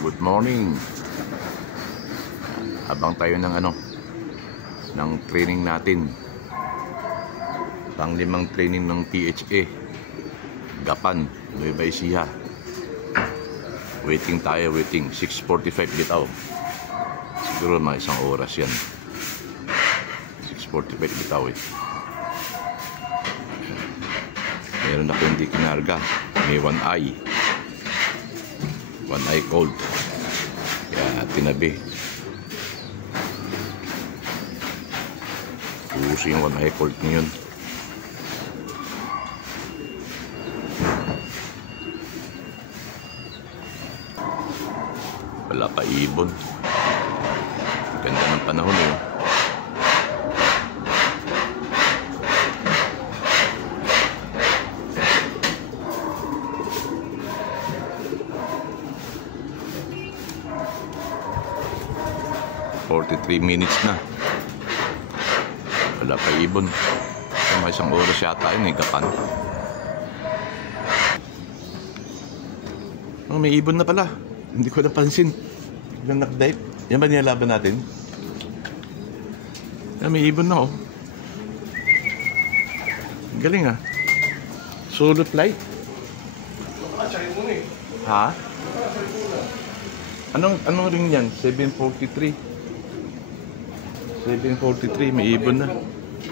Good morning. Habang tayo ng ng training natin. Pang-5 training ng PHA. Gapan, Nueva Ecija. Waiting. 6:45 bitaw. Siguro mga 1 oras yan. 6:45 bitaw eh. Meron ako hindi kinarga. May 1 eye cold. Kaya tinabi. Uso yung 1 eye cold ngayon. Wala pa ibon. Ganda ng panahon eh. ...43 minutes na. Wala pa ibon. Mga 1 oras yata yun eh, gapan. Oh, may ibon na pala. Hindi ko napansin. Biglang nag-dive. Yan ba nilalaban natin? May ibon na oh. Galing ah. Solo flight. Ha? Anong ring yan? 743. 743, may ibon na.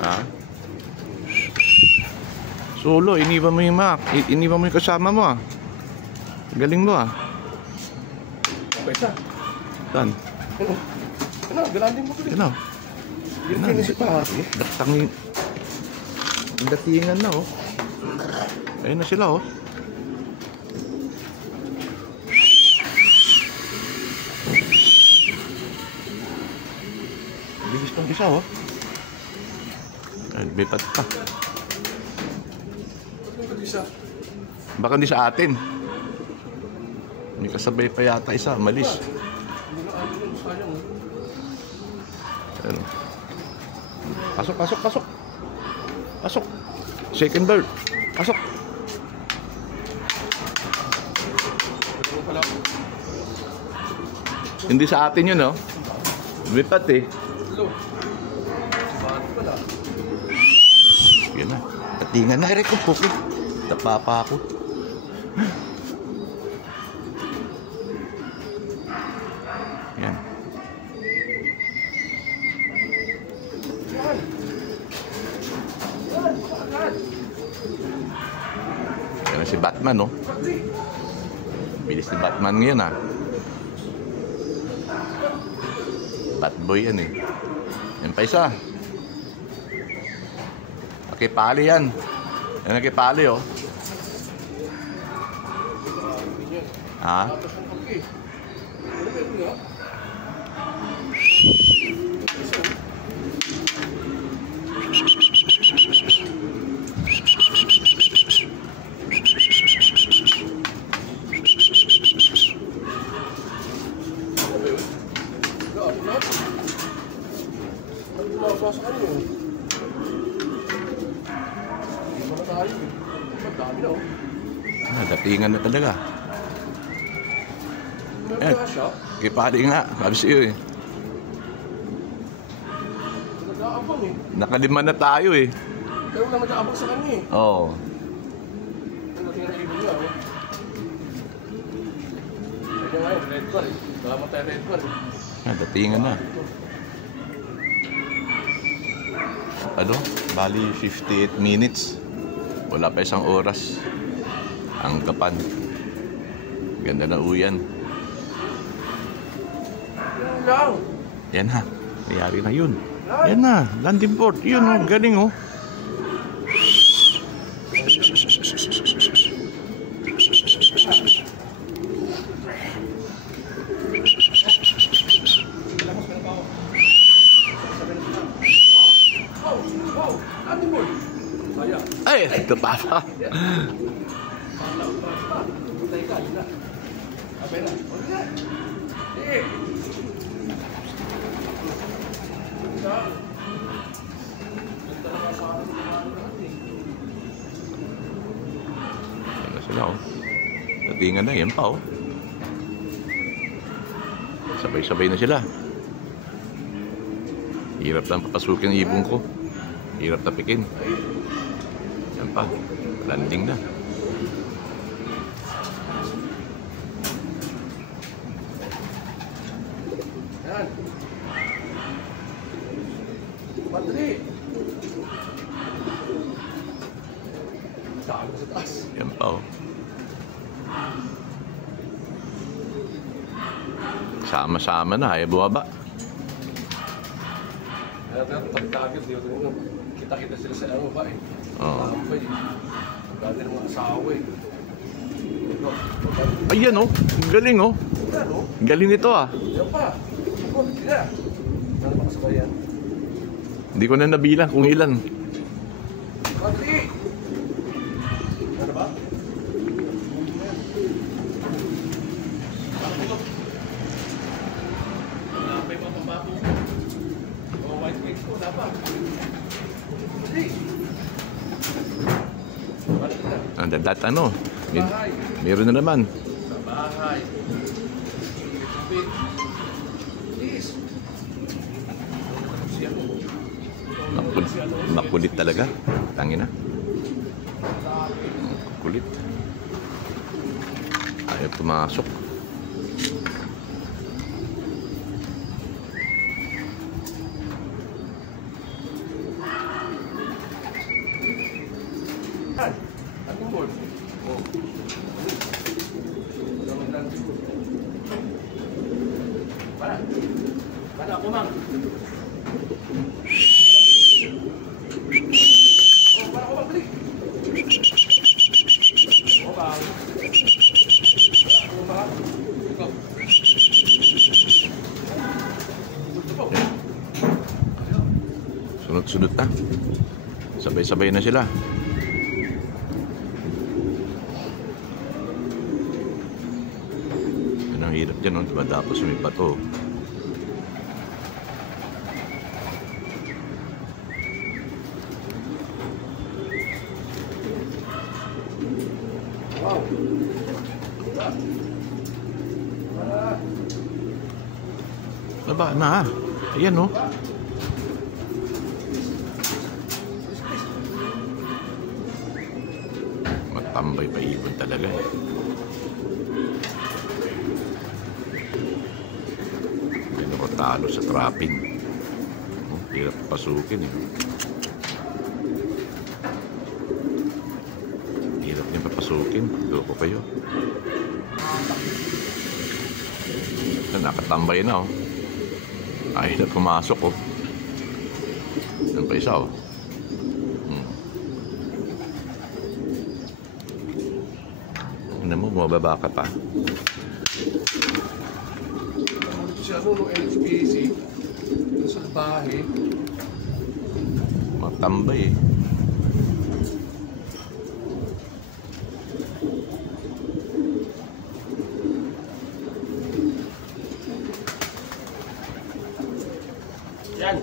Ha? Solo, iniwan mo yung iniwan mo yung kasama mo ah. Galing mo ah. Isa. Saan? Galandin mo ko rin. Yung finish pa. Datingan na oh. Ayun na sila oh. Bilis pang isa oh. Ay, bipat pa. Baka hindi sa atin. May kasabay pa yata isa, malis. Ano? Pasok. Second bird. Pasok. Hindi sa atin yun, oh. Bipat eh. Yan na. Patingan na. Rekong po. Napapa ako. Yan. Yan si Batman, oh. Bilis ni Batman ngayon, ah. Batboy yan eh. Yan pa isa. Nakipali yan. Yan nakipali oh. Ha? Datingan na talaga. Eh, kipali nga. Habis iyo eh. Nakalima na tayo eh. Kayo lang nag-aabang sa kanya eh. Oo. Datingan na ibon niya oh. Kaya nga yun, red car eh. Salamat tayo red car eh. Datingan na. Bali 58 minutes. Wala pa 1 oras. Ang gapan. Ganda na uyan. Yan na. Mayari na yun. Yan na. Landing port. Yun oh. Galing oh. Ay, ito pa pa. Sila oh. Datingan na yan pa oh. Sabay-sabay na sila. Hirap lang papasukin ang ibon ko. Hirap tapikin. Yan pa. Landing na. Yan. Madali. Saan sa taas? Yan pa oh. Sama-sama na. Ayaw bumaba. Kaya pagkagod, kita-kita sila sa ano ba eh. Oo. Tambay. Dati ng mga asawa eh. Ayan oh. Galing oh. Ano? Galing ito ah. Yan pa. Ako, sila. Ano ba kasabay yan? Hindi ko na nabilang kung ilan. Madali! Ano ba? Napay mapabato. Mga white wings ko, dapat. Madali! Madali na. Ang dadat ano. Bahay. Meron na naman. Sa bahay. Big. Please. Si ano? Makulit talaga. Tangina. Kulit. Ayaw pumasok. Anong board? Oh. Walang lang siguro. Para. Para ako, mang. Oh, para ako, mang. Balik. Oh, bang. Oh, bang. Ikaw. Gusto po. Sunod-sunod na. Sabay-sabay na sila. Ang hirap dyan, no? Diba tapos may bato. Wow. Baba na. Ayan, no? Matambay pa ibon talaga eh. Yan ako talo sa trapping. Hirap pasukin eh. Hirap niya papasukin. Loko kayo. Nakatambay na oh. Ayaw na pumasok oh. Yan pa isa oh. Ano mo, bumababa ka pa. Siya mo nung HPC sa bahay. Matambay eh. Yan.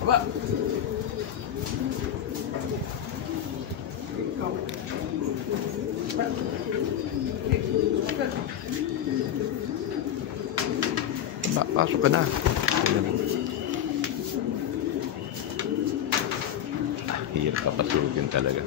Aba. Pasok ka na. Hirap papasukin talaga.